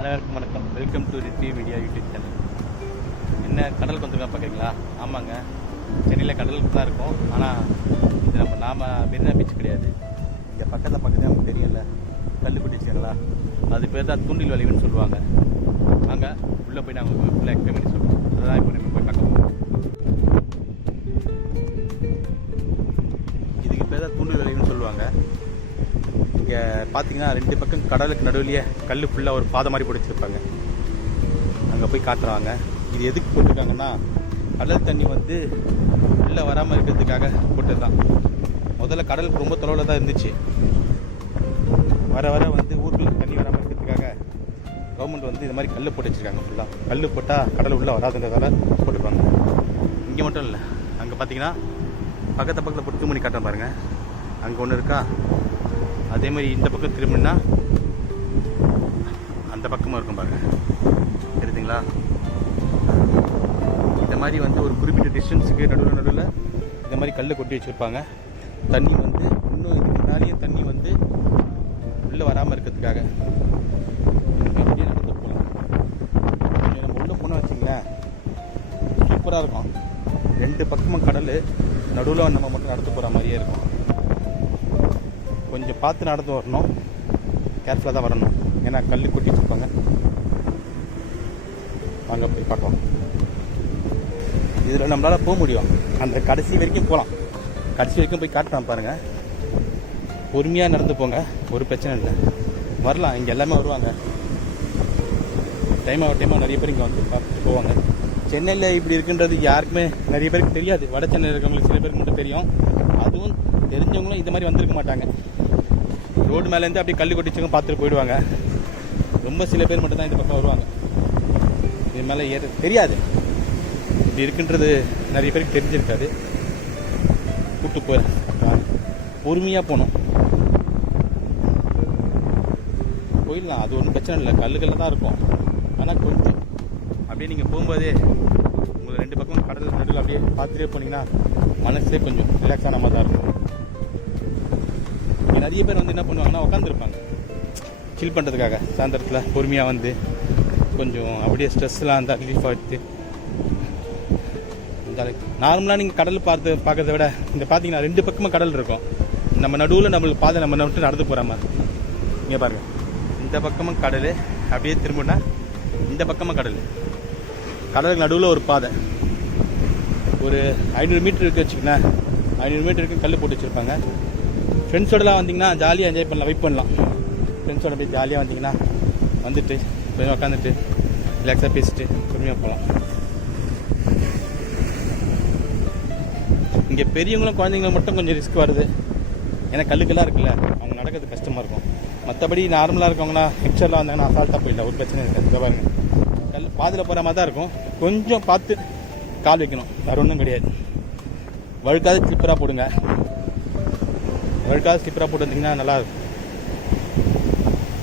அனைவருக்கும் வணக்கம். Welcome to Riddhi media YouTube channel. என்ன கடலுக்கு வந்துருக்கோம் பார்க்குறீங்களா? ஆமாங்க, சென்னையில் கடலுக்கு தான் இருக்கும். ஆனால் இது நாம மெரினா பீச் கிடையாது. இங்கே பக்கத்தில் நமக்கு தெரியல, கல் பிடிச்சிங்களா, அது பேர் தான் தூண்டில் வளைவுன்னு சொல்லுவாங்க. அங்கே உள்ளே போய் நாங்கள் ஃபுல்லாக எக்ஸ்பிளைன் பண்ணி சொல்லுவோம். அதுதான் இப்போ நம்ம போய் பார்க்க போகிறோம். இதுக்கு பேர் தான் தூண்டில் வளைவுன்னு சொல்லுவாங்க. இங்கே பார்த்தீங்கன்னா ரெண்டு பக்கம் கடலுக்கு நடுவிலேயே கல் ஃபுல்லாக ஒரு பாதை மாதிரி பிடிச்சிருப்பாங்க. அங்கே போய் காட்டுறாங்க. இது எதுக்கு போட்டிருக்காங்கன்னா, கடல் தண்ணி வந்து உள்ளே வராமல் இருக்கிறதுக்காக போட்டது தான். முதல்ல கடல் ரொம்ப தொலைவில் தான் இருந்துச்சு. வர வர வந்து ஊருக்குள்ள தண்ணி வராமல் இருக்கிறதுக்காக கவர்மெண்ட் வந்து இது மாதிரி கல் போட்டு வச்சுருக்காங்க. ஃபுல்லாக கல் போட்டால் கடல் உள்ளே வராதுன்றதால போட்டுருப்பாங்க. இங்கே மட்டும் இல்லை, அங்கே பார்த்தீங்கன்னா பக்கத்தில் போட்டு பண்ணி காட்டுறேன் பாருங்கள். அங்கே ஒன்று இருக்கா, அதே மாதிரி இந்த பக்கம் திரும்பினா அந்த பக்கமாக இருக்கும் பாருங்கள், தெரியுதுங்களா? இந்த மாதிரி வந்து ஒரு குறிப்பிட்ட டிஸ்டன்ஸுக்கு நடுவில் இந்த மாதிரி கல்லை கொட்டி வச்சுருப்பாங்க. தண்ணி வந்து இன்னும் இதுக்கு மேலேயே தண்ணி வந்து உள்ளே வராமல் இருக்கிறதுக்காக அப்படியே நடந்து போகலாம். நம்ம உள்ளே போனால் வச்சிங்களேன், சூப்பராக இருக்கும். ரெண்டு பக்கமும் கடல், நடுவில் நம்ம மட்டும் நடந்து போகிற மாதிரியே இருக்கும். கொஞ்சம் பார்த்து நடந்து வரணும், கேர்ஃபுல்லாக தான் வரணும். ஏன்னா கல் கொட்டி வச்சுருப்பாங்க. வாங்க போய் பார்க்கலாம். இதில் நம்மளால் போக முடியும், அந்த கடைசி வரைக்கும் போகலாம். கடைசி வரைக்கும் போய் காட்டுறான் பாருங்கள். பொறுமையாக நடந்து போங்க, ஒரு பிரச்சனை இல்லை, வரலாம். இங்கே எல்லாமே வருவாங்க. டைமாக நிறைய பேர் இங்கே வந்து பார்த்துட்டு போவாங்க. சென்னையில் இப்படி இருக்குன்றது யாருக்குமே நிறைய பேருக்கு தெரியாது. வட சென்னையில் இருக்கிறவங்களுக்கு சில பேருக்கு மட்டும் தெரியும். அதுவும் தெரிஞ்சவங்களும் இது மாதிரி வந்திருக்க மாட்டாங்க. ரோடு மேலேருந்து அப்படியே கல் கொட்டிச்சவங்க பார்த்துட்டு போயிடுவாங்க. ரொம்ப சில பேர் மட்டும்தான் இந்த பக்கம் வருவாங்க. இது மேலே தெரியாது, இப்படி இருக்குன்றது நிறைய பேருக்கு தெரிஞ்சிருக்காது. கூப்பிட்டு போயிடலாம், பொறுமையாக போகணும். போயிடலாம், அது ஒன்றும் பிரச்சனை இல்லை. கல்லுகளில் தான் இருக்கும். ஆனால் கொஞ்சம் அப்படியே நீங்கள் போகும்போதே உங்களுக்கு ரெண்டு பக்கம் கடல் நடுவில் அப்படியே பார்த்துட்டே போனீங்கன்னா மனசுலேயே கொஞ்சம் ரிலாக்ஸான மாதிரி தான் இருக்கும். நிறைய பேர் வந்து என்ன பண்ணுவாங்கன்னா, உட்காந்துருப்பாங்க சில் பண்ணுறதுக்காக. சாயந்தரத்தில் பொறுமையாக வந்து கொஞ்சம் அப்படியே ஸ்ட்ரெஸ்லாம் அந்த ரிலீஃப் ஆகிட்டு நார்மலாக நீங்கள் கடல் பார்க்கறத விட இந்த பார்த்தீங்கன்னா ரெண்டு பக்கமாக கடல் இருக்கும். நம்ம நடுவில் நம்மளுக்கு பாதை நம்ம விட்டு நடந்து போகிற மாதிரி. இங்கே பாருங்கள், இந்த பக்கமும் கடல், அப்படியே திரும்பினா இந்த பக்கமாக கடல். கடலுக்கு நடுவில் ஒரு பாதை, ஒரு 500 மீட்டர் இருக்குது வச்சுக்கோங்களேன். 500 மீட்டருக்கு கல் போட்டு வச்சுருப்பாங்க. ஃப்ரெண்ட்ஸோடலாம் வந்தீங்கன்னா ஜாலியாக என்ஜாய் பண்ணலாம், வெயிட் பண்ணலாம். ஃப்ரெண்ட்ஸோட போய் ஜாலியாக வந்தீங்கன்னா வந்துட்டு கொஞ்சம் உட்காந்துட்டு ரிலாக்ஸாக பேசிட்டு பொறுமையாக போகலாம். இங்கே பெரியவங்களும் குழந்தைங்களும் மட்டும் கொஞ்சம் ரிஸ்க் வருது. ஏன்னா கல்லுக்கெல்லாம் இருக்குல்ல, அவங்க நடக்கிறது கஷ்டமாக இருக்கும். மற்றபடி நார்மலாக இருக்கவங்கன்னா ஹெக்சரில் வந்தாங்கன்னா அசால்ட்டாக போயிடலாம், ஒரு பிரச்சனை இருக்காது. பாருங்க, கல் பாதியில் போகிற மாதிரி தான் இருக்கும். கொஞ்சம் பார்த்து கால் வைக்கணும், வேறு ஒன்றும் கிடையாது. வழுக்காத ஸ்லிப்பராக போடுங்க. வழுக்காத ஸ்லிப்பராக போட்டு வந்தீங்கன்னா நல்லாயிருக்கும்.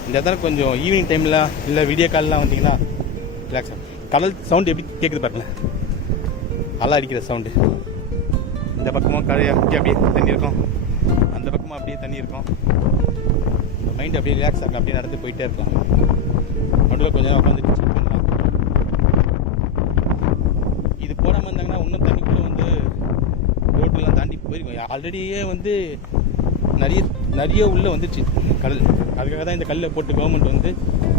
இந்த இடத்துல கொஞ்சம் ஈவினிங் டைமில் இல்லை வீடியோ கால்லாம் வந்தீங்கன்னா ரிலாக்ஸ் ஆகும். கடல் சவுண்டு எப்படி கேட்குது பாருங்களேன், நல்லா அடிக்கிற சவுண்டு. இந்த பக்கமும் கரையை அப்படியே தண்ணி இருக்கும், அந்த பக்கமும் அப்படியே தண்ணி இருக்கும். மைண்ட் அப்படியே ரிலாக்ஸ் ஆகும். அப்படியே நடந்து போயிட்டே இருக்கலாம். நடுவில் கொஞ்சம் நேரம் உட்காந்து செக் பண்ணலாம். இது போடாமல் இருந்தாங்கன்னா இன்னும் தண்ணிக்குள்ளே வந்து ரோட்டெலாம் தாண்டி போயிருக்கோம். ஆல்ரெடியே வந்து நிறைய உள்ளே வந்துச்சு கடல். அதுக்காக தான் இந்த கல்லை போட்டு கவர்மெண்ட் வந்து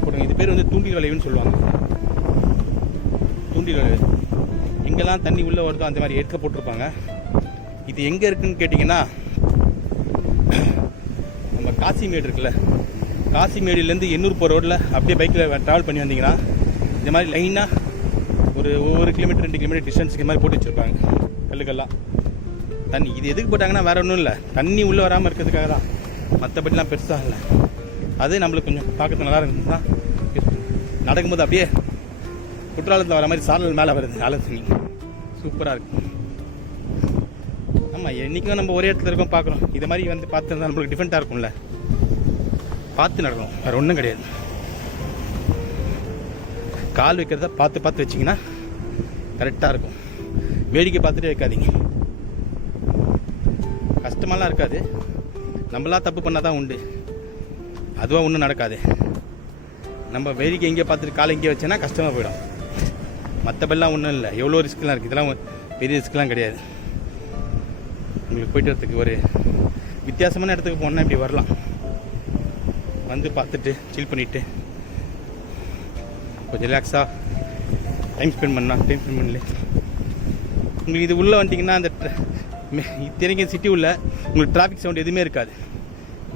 போட்டுங்க. இது பேர் வந்து தூண்டில் வளைவுன்னு சொல்லுவாங்க. தூண்டில் வளைவு எங்கெல்லாம் தண்ணி உள்ளே வருதோ அந்த மாதிரி எடுக்க போட்டிருப்பாங்க. இது எங்கே இருக்குதுன்னு கேட்டிங்கன்னா, நம்ம காசிமேடு இருக்குல்ல, காசிமேடுலேருந்து எண்ணூர் போகிற ரோட்டில் அப்படியே பைக்கில் ட்ராவல் பண்ணி வந்தீங்கன்னா இந்த மாதிரி லைனாக ஒரு 1 கிலோமீட்டர் 2 கிலோமீட்டர் டிஸ்டன்ஸுக்கு இந்த மாதிரி போட்டு வச்சுருப்பாங்க கல்லுக்கெல்லாம். தண்ணி இது எதுக்கு போட்டாங்கன்னா வேறு ஒன்றும் இல்லை, தண்ணி உள்ளே வராமல் இருக்கிறதுக்காக தான். மற்றபடிலாம் பெருசாக இல்லை. அது நம்மளுக்கு கொஞ்சம் பார்க்கறது நல்லா இருக்குதுன்னா நடக்கும்போது அப்படியே குற்றாலத்தில் வர மாதிரி சாரல் மேலே வருது, ஆல தண்ணி சூப்பராக இருக்கும். ஆமாம், என்றைக்கும் நம்ம ஒரே இடத்துல இருக்கோம் பார்க்குறோம். இது மாதிரி வந்து பார்த்து நம்மளுக்கு டிஃப்ரெண்ட்டாக இருக்கும்ல. பார்த்து நடக்கணும், வேறு ஒன்றும் கிடையாது. கால் வைக்கிறத பார்த்து வச்சிங்கன்னா கரெக்டாக இருக்கும். வேடிக்கை பார்த்துட்டே வைக்காதீங்க. கஷ்டமாலாம் இருக்காது, நம்மளாம் தப்பு பண்ணால் தான் உண்டு. அதுவாக ஒன்றும் நடக்காது. நம்ம வேடிக்கை எங்கே பார்த்துட்டு காலை எங்கே வச்சேன்னா கஷ்டமாக போயிடும். மற்றபடிலாம் ஒன்றும் இல்லை, எவ்வளோ ரிஸ்க்லாம் இருக்குது. இதெல்லாம் பெரிய ரிஸ்க்லாம் கிடையாது. உங்களுக்கு போயிட்டு வரத்துக்கு ஒரு வித்தியாசமான இடத்துக்கு போனால் இப்படி வரலாம். வந்து பார்த்துட்டு சில் பண்ணிவிட்டு கொஞ்சம் ரிலாக்ஸாக டைம் ஸ்பெண்ட் பண்ணல. உங்களுக்கு இது உள்ளே வந்துட்டிங்கன்னா அந்த இத்தனைக்கு சிட்டி உள்ள உங்களுக்கு டிராஃபிக் சவுண்ட் எதுவுமே இருக்காது.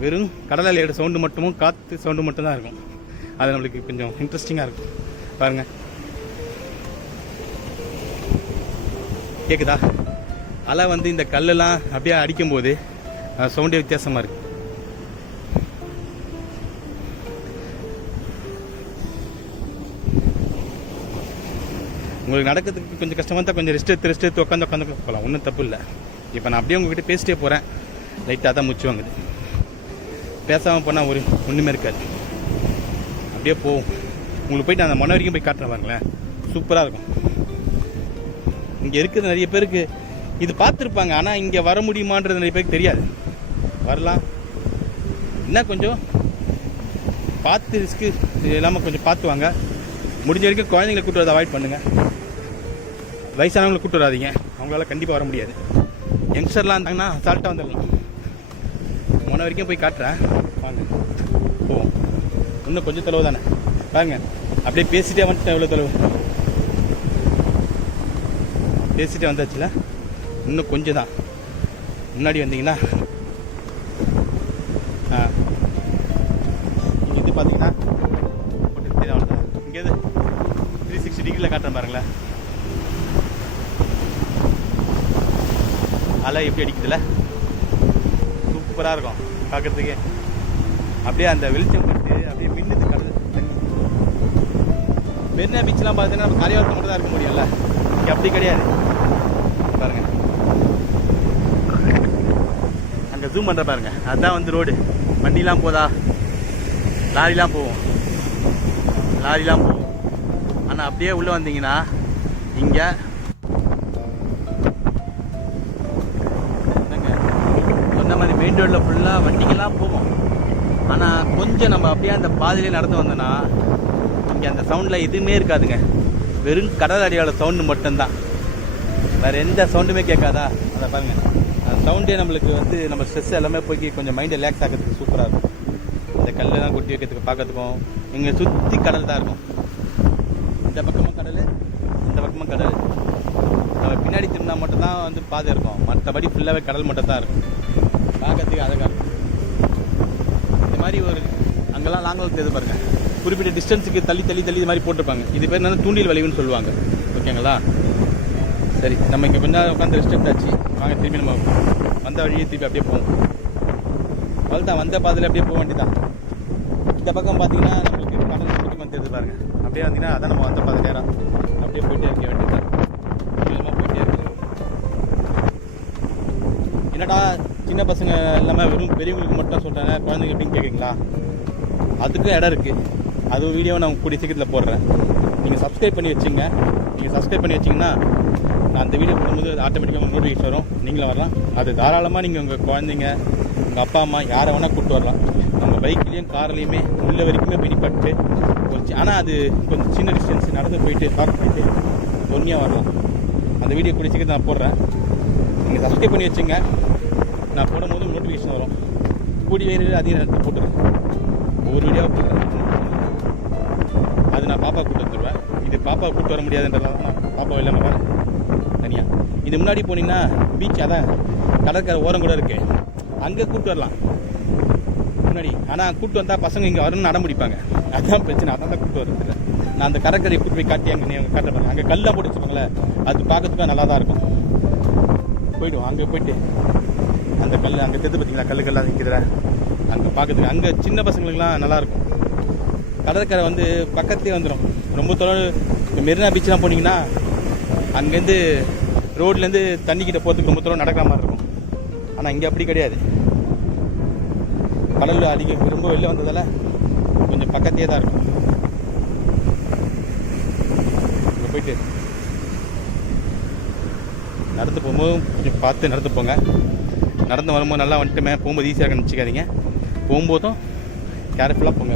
வெறும் கடல் அலையோட சவுண்டு மட்டுமும் காற்று சவுண்டு மட்டும்தான் இருக்கும். அது நம்மளுக்கு கொஞ்சம் இன்ட்ரெஸ்டிங்காக இருக்கும். பாருங்கள், கேட்குதா? அலை வந்து இந்த கல்லெல்லாம் அப்படியே அடிக்கும்போது சவுண்டே வித்தியாசமாக இருக்குது. உங்களுக்கு நடக்கிறதுக்கு கொஞ்சம் கஷ்டமாக இருந்தால் கொஞ்சம் ரெஸ்ட் எடுத்து உட்காந்து போகலாம், ஒன்றும் தப்பு இல்லை. இப்போ நான் அப்படியே உங்ககிட்ட பேசிட்டே போகிறேன், லைட்டாக தான் மூச்சு வாங்குது. பேசாமல் போனால் ஒன்றுமே இருக்காது. அப்படியே போகும். உங்களுக்கு போயிட்டு அந்த மன வரைக்கும் போய் காட்டுறேன் பாருங்களேன், சூப்பராக இருக்கும். இங்கே இருக்கிறது நிறைய பேருக்கு இது பார்த்துருப்பாங்க, ஆனால் இங்கே வர முடியுமான்றது நிறைய பேருக்கு தெரியாது. வரலாம், என்ன கொஞ்சம் பார்த்து ரிஸ்க்கு இல்லாமல் கொஞ்சம் பார்த்து வாங்க. முடிஞ்ச வரைக்கும் குழந்தைங்களை கூட்டு வரதை அவாய்ட் பண்ணுங்கள். வயசானவங்களை கூட்டு வராதிங்க, அவங்களால கண்டிப்பாக வர முடியாது. யங்ஸ்டர்லாம் இருந்தாங்கன்னா அசால்ட்டாக வந்துடலாம். முன்ன வரைக்கும் போய் காட்டுறேன் வாங்க, போவோம். இன்னும் கொஞ்சம் தொலைவு தானே பாருங்க. அப்படியே பேசிட்டே வந்துட்டேன். எவ்வளோ தொலைவு பேசிட்டே வந்தாச்சுல, இன்னும் கொஞ்சம் தான். முன்னாடி வந்தீங்கன்னா இங்கே இது பார்த்தீங்கன்னா இங்கேருந்து 360 டிகிரியில் காட்டுறேன் பாருங்களேன். அலை எப்படி அடிக்குதுல்ல, சூப்பராக இருக்கும் பார்க்குறதுக்கு. அப்படியே அந்த வெளிச்சம் பட்டு அப்படியே மின்னுது கடல் தண்ணி. மெரினா பீச்லாம் பார்த்தீங்கன்னா நம்ம கரையோரத்தில் மட்டும் தான் இருக்க முடியும்ல, இங்கே அப்படி கிடையாது. பாருங்கள், அங்கே ஜூம் பண்ணுற பாருங்கள், அதுதான் வந்து ரோடு. வண்டிலாம் போதா, லாரிலாம் போகும். ஆனால் அப்படியே உள்ளே வந்தீங்கன்னா இங்கே சொன்ன மாதிரி மெயின் ரோடில் ஃபுல்லாக வண்டிங்கெல்லாம் போகும். ஆனால் கொஞ்சம் நம்ம அப்படியே அந்த பாதையிலே நடந்து வந்தோன்னா இங்கே அந்த சவுண்டில் எதுவுமே இருக்காதுங்க. வெறும் கடல் அடியோட சவுண்டு மட்டும்தான், வேறு எந்த சவுண்டுமே கேட்காதா. அதை பாருங்கள், அந்த சவுண்டே நம்மளுக்கு வந்து நம்ம ஸ்ட்ரெஸ் எல்லாமே போய் கொஞ்சம் மைண்டை ரிலாக்ஸ் ஆகிறதுக்கு சூப்பராக இருக்கும். இந்த கல்லெல்லாம் கொட்டி வைக்கிறதுக்கு பார்க்கறதுக்கும் இங்கே சுற்றி கடல் தான் இருக்கும். இந்த பக்கமும் கடல், இந்த பக்கமும் கடல். நம்ம பின்னாடி திரும்பினா மட்டும்தான் வந்து பாதை இருக்கும், மற்றபடி ஃபுல்லாகவே கடல் மட்டும் தான் இருக்கும். பார்க்கறதுக்கு அழகாக இருக்கும். இந்த மாதிரி ஒரு அங்கெல்லாம் லாங்கில் தெரியுது பாருங்கள், குறிப்பிட்ட டிஸ்டன்ஸுக்கு தள்ளி இது மாதிரி போட்டிருப்பாங்க. இது பேர் என்னன்னா தூண்டில் வளைவுன்னு சொல்லுவாங்க. ஓகேங்களா? சரி, நம்ம இங்கே கொஞ்ச நேரம் உட்காந்து ரெஸ்ட் எடுத்தாச்சு. வாங்க திரும்பி நம்ம வந்த வழியே திருப்பி அப்படியே போவோம். அவ்வளோதான், வந்த பாதையில் அப்படியே போக வேண்டியதான். இந்த பக்கம் பார்த்தீங்கன்னா நம்மளுக்கு கடல் மட்டும் தெரியுது பாருங்கள். அப்படியே வந்தீங்கன்னா அதான் நம்ம வந்த பாதை நேரம் அப்படியே போயிட்டே இருக்க வேண்டியதான். போயிட்டே இருக்கு. என்னடா சின்ன பசங்க இல்லாமல் வெறும் பெரியவங்களுக்கு மட்டும் சொல்கிறேன், குழந்தைங்க எப்படின்னு கேட்குறீங்களா? அதுக்கும் இடம் இருக்குது. அது வீடியோவை நான் கூடிய சீக்கிரத்தில் போடுறேன். நீங்கள் சப்ஸ்கிரைப் பண்ணி வச்சுங்க. நீங்கள் சப்ஸ்கிரைப் பண்ணி வச்சிங்கன்னா நான் அந்த வீடியோ போடும்போது ஆட்டோமேட்டிக்காக உங்கள் நோட்டிஃபிகேஷன் வரும், நீங்களும் வரலாம். அது தாராளமாக நீங்கள் உங்கள் குழந்தைங்க, உங்கள் அப்பா அம்மா யாரை வேணால் கூப்பிட்டு வரலாம். நம்ம பைக்லேயும் கார்லேயுமே உள்ள வரைக்குமே பிடிப்பட்டு போச்சு. ஆனால் அது கொஞ்சம் சின்ன டிஸ்டன்ஸ் நடந்து போயிட்டு பார்க் பண்ணிட்டு பொறுமையாக வரலாம். அந்த வீடியோ கூடிய சீக்கிரம் நான் போடுறேன். நீங்கள் சப்ஸ்கிரைப் பண்ணி வச்சுங்க. நான் போடும்போது நோட்டிஃபிகேஷன் வரும். கூடி வேறு அதிக நேரத்தில் போட்டுருவேன், ஒவ்வொரு வீடியோவாக போட்டுறேன். அது நான் பாப்பா கூப்பிட்டு வந்துடுவேன். இது பாப்பா கூப்பிட்டு வர முடியாதுன்றதால நான் பாப்பா இல்லாமல் வரேன் தனியாக. இது முன்னாடி போனீங்கன்னா பீச், அதான் கடற்கரை ஓரம் கூட இருக்குது, அங்கே கூப்பிட்டு வரலாம் முன்னாடி. ஆனால் கூப்பிட்டு வந்தால் பசங்க இங்கே வரணும்னு அடம் பிடிப்பாங்க. அதுதான் பிரச்சனை. அதான் தான் கூப்பிட்டு வரதில்லை. நான் அந்த கடற்கரையை கூப்பிட்டு போய் காட்டி அங்கே நீங்கள் காட்டுறேன். அங்கே கல்லாம் போட்டு வச்சுக்கோங்களேன், அது பார்க்கறதுக்கு நல்லா தான் இருக்கும். போய்டுவோம். அங்கே போயிட்டு அந்த கல் அங்கே தெரிஞ்சு பார்த்தீங்களா, கல்லுக்கெல்லாம் நிற்கிற அங்கே பார்க்கறதுக்கு அங்கே சின்ன பசங்களுக்குலாம் நல்லாயிருக்கும். கடற்கரை வந்து பக்கத்துலேயே வந்துடும். ரொம்ப தொலைவு. இப்போ மெரினா பீச்லாம் போனீங்கன்னா அங்கேருந்து ரோட்லேருந்து தண்ணிக்கிட்ட போகிறதுக்கு ரொம்ப தூரம் நடக்கிற மாதிரி இருக்கும். ஆனால் இங்கே அப்படி கிடையாது. கடலில் அதிகம் ரொம்ப வெளில வந்ததால் கொஞ்சம் பக்கத்தையே தான் இருக்கும். இங்கே போயிட்டு நடந்து போகும்போது கொஞ்சம் பார்த்து நடந்து போங்க. நடந்து வரும்போது நல்லா வந்துட்டுமே, போகும்போது ஈஸியாக இருக்குன்னு நினச்சிக்காதீங்க. போகும்போதும் கேர்ஃபுல்லாக போங்க.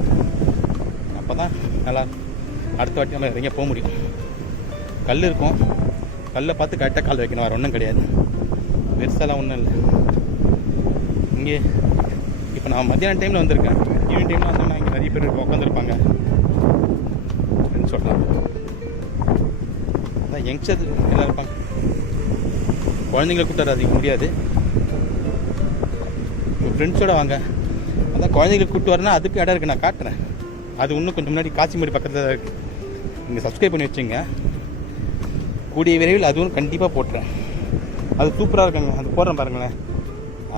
அப்போ தான் நல்லா அடுத்த வாட்டி நம்ம இறங்க போக முடியும். கல் இருக்கும், கல்லை பார்த்து கரெக்டாக கால் வைக்கணும், வேறு ஒன்றும் கிடையாது, பெருசாலாம் ஒன்றும் இல்லை. இங்கே இப்போ நான் மத்தியான டைமில் வந்திருக்கேன், ஈவினிங் டைமில் வந்தோம்னா இங்கே நிறைய பேர் உட்காந்துருப்பாங்க அப்படின்னு சொல்லலாம். அதான் யங்ஸ்டர் எல்லாம் இருப்பாங்க, குழந்தைங்களை கூப்பிட்டு அதிக முடியாது, உங்கள் ஃப்ரெண்ட்ஸோடு வாங்க. அதான் குழந்தைங்களுக்கு கூப்பிட்டு வரேன்னா அதுக்கு இடம் இருக்குது, நான் காட்டுறேன். அது இன்னும் கொஞ்சம் முன்னாடி காசிமேடு பக்கத்தில் இருக்குது, நீங்கள் சப்ஸ்கிரைப் பண்ணி வச்சுங்க. கூடிய விரைவில் அதுவும் கண்டிப்பாக போட்டுறேன். அது சூப்பராக இருக்குங்க, அது போடுறேன் பாருங்களேன்.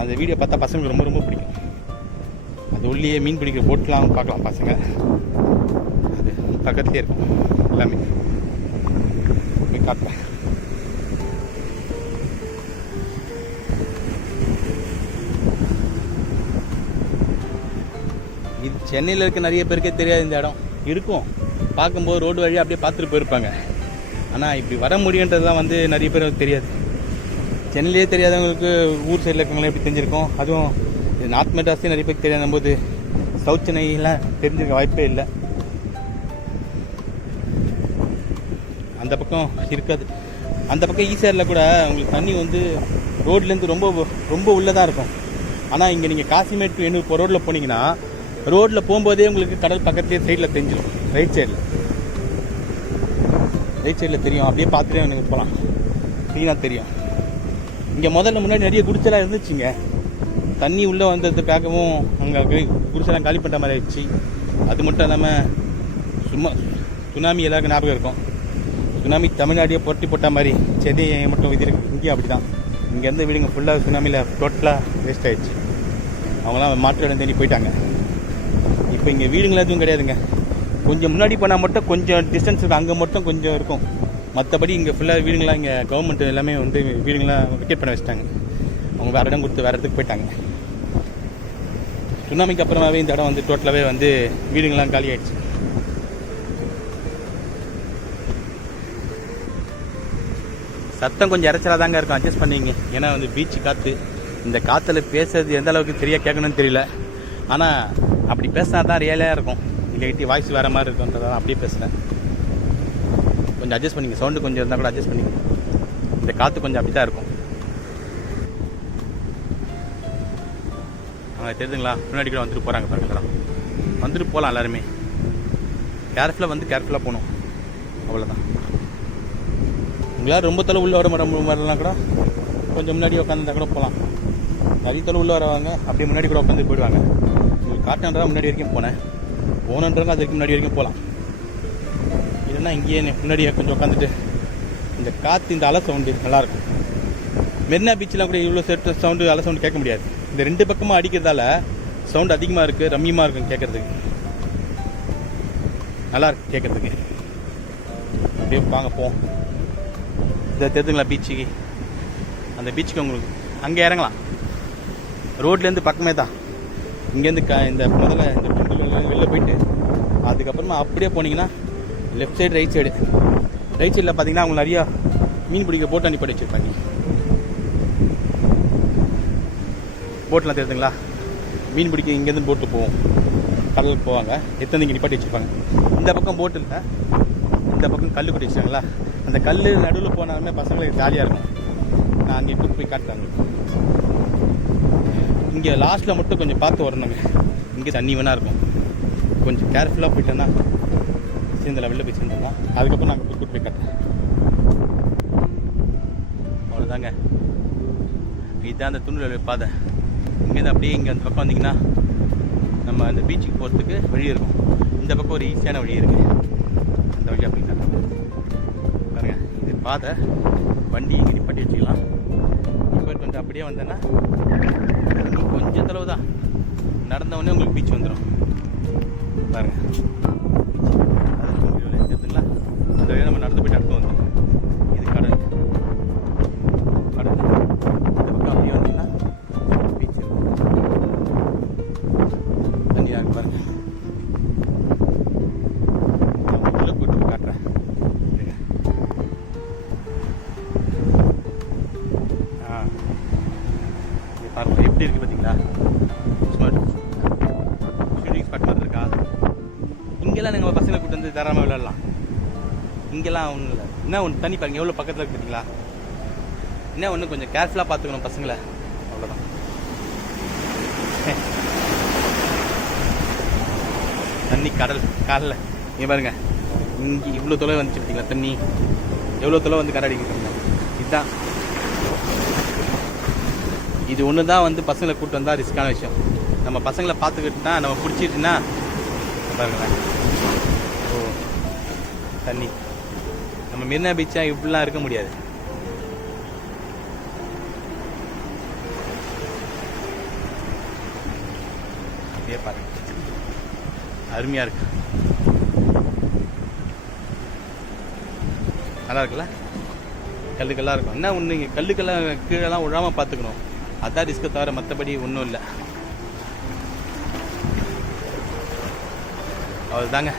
அந்த வீடியோ பார்த்தா பசங்களுக்கு ரொம்ப ரொம்ப பிடிக்கும். அது உள்ளே மீன் பிடிக்கிற போட்லாம் பார்க்கலாம் பசங்க, அது பக்கத்துலேயே இருக்கும் எல்லாமே. போய் காட்டுறேன். இது சென்னையில் இருக்க நிறைய பேருக்கே தெரியாது இந்த இடம். இருக்கும், பார்க்கும்போது ரோடு வழியாக அப்படியே பார்த்துட்டு போயிருப்பாங்க. ஆனால் இப்படி வர முடியுன்றது தான் வந்து நிறைய பேருக்கு தெரியாது. சென்னையிலே தெரியாதவங்களுக்கு ஊர் சைடில் இருக்கவங்களாம் எப்படி தெரிஞ்சிருக்கோம். அதுவும் இது நார்த் மெட்ராஸே நிறைய பேருக்கு தெரியாத போது சவுத் சென்னையெலாம் தெரிஞ்சிருக்க வாய்ப்பே இல்லை. அந்த பக்கம் இருக்காது. அந்த பக்கம் ஈசிஆரில் கூட உங்களுக்கு தண்ணி வந்து ரோட்லேருந்து ரொம்ப ரொம்ப உள்ளே தான் இருக்கும். ஆனால் இங்கே நீங்கள் காசிமேட் டு எண்ணூர் இப்போ ரோட்டில் போனீங்கன்னா ரோட்டில் போகும்போதே உங்களுக்கு கடல் பக்கத்துலேயே சைடில் தெரிஞ்சிடும். ரைட் சைடில் தெரியும், அப்படியே பார்த்துட்டே எனக்கு போகலாம், க்ளீனாக தெரியும். இங்கே முதல்ல முன்னாடி நிறைய குடிச்செல்லாம் இருந்துச்சுங்க, தண்ணி உள்ளே வந்ததுக்காகவும் அங்கே குடிசெல்லாம் காலி பண்ணுற மாதிரி ஆயிடுச்சு. அது மட்டும் இல்லாமல் சும்மா சுனாமி எல்லாருக்கும் ஞாபகம் இருக்கும். சுனாமி தமிழ்நாட்டையே புரட்டி போட்ட மாதிரி சென்னை மட்டும் இது இருக்குது. இங்கேயும் அப்படி தான், இங்கேருந்து வீடுங்க ஃபுல்லாக சுனாமியில் டோட்டலாக வேஸ்ட் ஆகிடுச்சு. அவங்களாம் மாற்று இடம் தேடி போயிட்டாங்க. இப்போ இங்கே வீடுங்களா எதுவும் கிடையாதுங்க. கொஞ்சம் முன்னாடி போனால் மட்டும் கொஞ்சம் டிஸ்டன்ஸ் இருக்கும், அங்கே மட்டும் கொஞ்சம் இருக்கும். மற்றபடி இங்கே ஃபுல்லாக வீடுங்களாம் இங்கே கவர்மெண்ட் எல்லாமே வந்து வீடுங்களாம் விக்கெட் பண்ண வச்சுட்டாங்க. அவங்க வேறு இடம் கொடுத்து வேறு இடத்துக்கு போயிட்டாங்க. சுனாமிக்கு அப்புறமாவே இந்த இடம் வந்து டோட்டலாகவே வந்து வீடுங்களாம் காலி ஆகிடுச்சு. சத்தம் கொஞ்சம் இறைச்சலாக தாங்க இருக்கும், அட்ஜஸ்ட் பண்ணிங்க. ஏன்னா வந்து பீச்சு காற்று, இந்த காற்றுல பேசுறது எந்த அளவுக்கு சரியாக கேட்கணும்னு தெரியல. ஆனால் அப்படி பேசினா தான் ரியலாக இருக்கும், இல்லாட்டி வாய்ஸ் வேறு மாதிரி இருக்குன்றதான் அப்படியே பேசுகிறேன். கொஞ்சம் அட்ஜஸ்ட் பண்ணிங்க, சவுண்டு கொஞ்சம் இருந்தால் கூட அட்ஜஸ்ட் பண்ணிங்க. இந்த காற்று கொஞ்சம் அப்படி தான் இருக்கும். அவங்க தெரியுதுங்களா, முன்னாடி கூட வந்துட்டு போகிறாங்க பாருங்களா. வந்துட்டு போகலாம் எல்லாருமே, கேர்ஃபுல்லாக வந்து கேர்ஃபுல்லாக போகணும், அவ்வளோதான். உங்களால் ரொம்ப தொலை உள்ளே வர மாதிரிலாம் கூட கொஞ்சம் முன்னாடி உட்காந்துருந்தா கூட போகலாம். நிறைய தொலை உள்ளே வரவாங்க அப்படியே முன்னாடி கூட உட்காந்து போயிடுவாங்க. உங்களுக்கு காட்டுன்றதான் முன்னாடி வரைக்கும் போனன்றவங்க அது வரைக்கும் முன்னாடி வரைக்கும் போகலாம். இல்லைன்னா இங்கேயே முன்னாடியே கொஞ்சம் உட்காந்துட்டு இந்த காற்று, இந்த அலை சவுண்டு நல்லாயிருக்கும். மெரினா பீச்செலாம் கூட இவ்வளோ சவுண்டு அலை சவுண்டு கேட்க முடியாது. இந்த ரெண்டு பக்கமும் அடிக்கிறதால சவுண்டு அதிகமாக இருக்குது, ரம்மியமாக இருக்கும் கேட்குறதுக்கு, நல்லாயிருக்கு கேட்குறதுக்கு. அப்படியே வாங்க போவோம். இதை தெரிஞ்சுங்களா பீச்சுக்கு, அந்த பீச்சுக்கு உங்களுக்கு அங்கே இறங்கலாம். ரோட்லேருந்து பக்கமே தான். இங்கேருந்து இந்த முதல்ல இந்த புண்டில் வெளில போயிட்டு அதுக்கப்புறமா அப்படியே போனீங்கன்னா லெஃப்ட் சைடு ரைட் சைடில் பார்த்தீங்கன்னா அவங்க நிறையா மீன் பிடிக்கிற போட் அனுப்பி வச்சுருப்பாங்க. போட்டெலாம் தெரியுதுங்களா, மீன் பிடிக்க இங்கேருந்து போட்டு போவோம், கடலுக்கு போவாங்க, எத்தனை இங்கே நிப்பாட்டி வச்சுருப்பாங்க. இந்த பக்கம் போட்டு இல்லை, இந்த பக்கம் கல் கொட்டி வச்சுருக்காங்களா, அந்த கல் நடுவில் போனாலுமே பசங்களுக்கு ஜாலியாக இருக்கும். நான் அங்கே கூப்பிட்டு போய் காட்டுறாங்க. இங்கே லாஸ்ட்டில் மட்டும் கொஞ்சம் பார்த்து வரணுங்க, இங்கே தண்ணி வேணா இருக்கும். கொஞ்சம் கேர்ஃபுல்லாக போயிட்டோன்னா சேர்ந்தல வெளில போய் சேர்ந்துடலாம். அதுக்கப்புறம் நாங்கள் கூப்பிட்டு போய் காட்டுறேன். அவ்வளோதாங்க, இதுதான் அந்த துணில் பாதை. இங்கேருந்து அப்படியே இங்கே அந்த பக்கம் வந்தீங்கன்னா நம்ம அந்த பீச்சுக்கு போகிறதுக்கு வழி இருக்கும். இந்த பக்கம் ஒரு ஈஸியான வழி இருக்குது, அந்த வழியாக போயிட்டாங்க பாருங்க. இது பாதை, வண்டி இங்கே நிப்பாட்டி வச்சுக்கலாம். இப்போ கொஞ்சம் அப்படியே வந்தேன்னா கொஞ்சம் தொலைவு தான், நடந்தவொடனே உங்களுக்கு பீச் வந்துடும் பாருங்க. தெரியுதுங்களா, அந்த வழியாக நம்ம நடந்து போய்ட்டு அடுத்து வந்தோம். இது கடல், கடல் இந்த பக்கம் அப்படியே வந்தீங்கன்னா பீச் தண்ணியாக இருக்கு பாருங்க. உள்ள போய்ட்டு காட்டுறேன். பாருங்க எப்படி இருக்குது பார்த்தீங்களா, ஷூட்டிங் ஸ்பாட் மாதிரி இருக்கா. இங்கெல்லாம் நீங்கள் பசங்களை கூட்டு வந்து தாராளமாக விளையாடலாம். இங்கெல்லாம் ஒன்றும் இல்லை. என்ன ஒன்று தண்ணி பாருங்க எவ்வளோ பக்கத்தில் இருக்கு பார்த்தீங்களா. என்ன ஒன்று கொஞ்சம் கேர்ஃபுல்லாக பார்த்துக்கணும் பசங்களை, அவ்வளோதான். தண்ணி கடல் காலில் இங்கே பாருங்க, இங்கே இவ்வளோ தொலை வந்துச்சு பார்த்தீங்களா தண்ணி, எவ்வளோ தொலை வந்து கரடிக்கிட்டு. இதுதான் இது ஒன்று தான் வந்து பசங்களை கூப்பிட்டு வந்தால் ரிஸ்க்கான விஷயம். நம்ம பசங்களை பார்த்துக்கிட்டுனா நம்ம பிடிச்சிட்டுனா பாருங்களேன். ஓ தண்ணி நம்ம மெரினா பீச்சா இப்படிலாம் இருக்க முடியாது. அப்படியே பாருங்க, அருமையாக இருக்கு, நல்லா இருக்குல்ல. கல்லுக்கெல்லாம் இருக்கும். என்ன ஒன்று இங்கே கல்லுக்கெல்லாம் கீழெல்லாம் விழாமல் பார்த்துக்கணும், அதான் ரிஸ்க்கை தவிர மற்றபடி ஒன்றும் இல்லை. அவ்வளோதாங்க.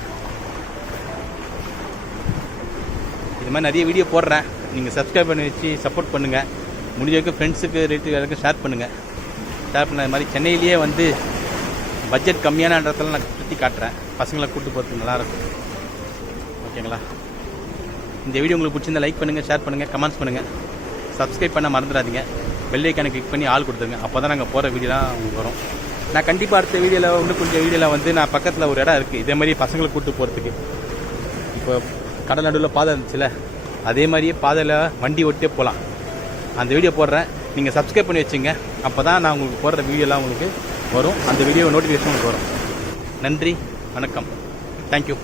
இது மாதிரி நிறைய வீடியோ போடுறேன், நீங்கள் சப்ஸ்கிரைப் பண்ணி வச்சு சப்போர்ட் பண்ணுங்கள். முடிஞ்ச வரைக்கும் ஃப்ரெண்ட்ஸுக்கு ரிலேட்டிவ் எல்லாருக்கும் ஷேர் பண்ணுங்கள். ஷேர் பண்ண இது மாதிரி சென்னையிலேயே வந்து பட்ஜெட் கம்மியான இடத்துல நான் சுற்றி காட்டுறேன், பசங்களை கூப்பிட்டு போகிறதுக்கு நல்லாயிருக்கும். ஓகேங்களா? இந்த வீடியோ உங்களுக்கு பிடிச்சிருந்தா லைக் பண்ணுங்கள், ஷேர் பண்ணுங்கள், கமெண்ட்ஸ் பண்ணுங்கள். சப்ஸ்கிரைப் பண்ண மறந்துடாதீங்க. பெல் ஐக்கானை கிளிக் பண்ணி ஆள் கொடுத்துருங்க, அப்போ தான் நாங்கள் போகிற வீடியோலாம் உங்களுக்கு வரும். நான் கண்டிப்பாக அடுத்த வீடியோவில் இன்னும் கொஞ்சம் வீடியோவில் வந்து நான் பக்கத்தில் ஒரு இடம் இருக்குது இதே மாதிரி பசங்களை கூப்பிட்டு போகிறதுக்கு. இப்போ கடல் நடுவில் பாதை இருந்துச்சுல, அதே மாதிரியே பாதையில் வண்டி ஓட்டே போகலாம். அந்த வீடியோ போடுறேன், நீங்கள் சப்ஸ்கிரைப் பண்ணி வச்சுங்க, அப்போ தான் நான் உங்களுக்கு போடுற வீடியோலாம் உங்களுக்கு வரும். அந்த வீடியோ நோட்டிஃபிகேஷன் உங்களுக்கு வரும். நன்றி, வணக்கம், தேங்க்யூ.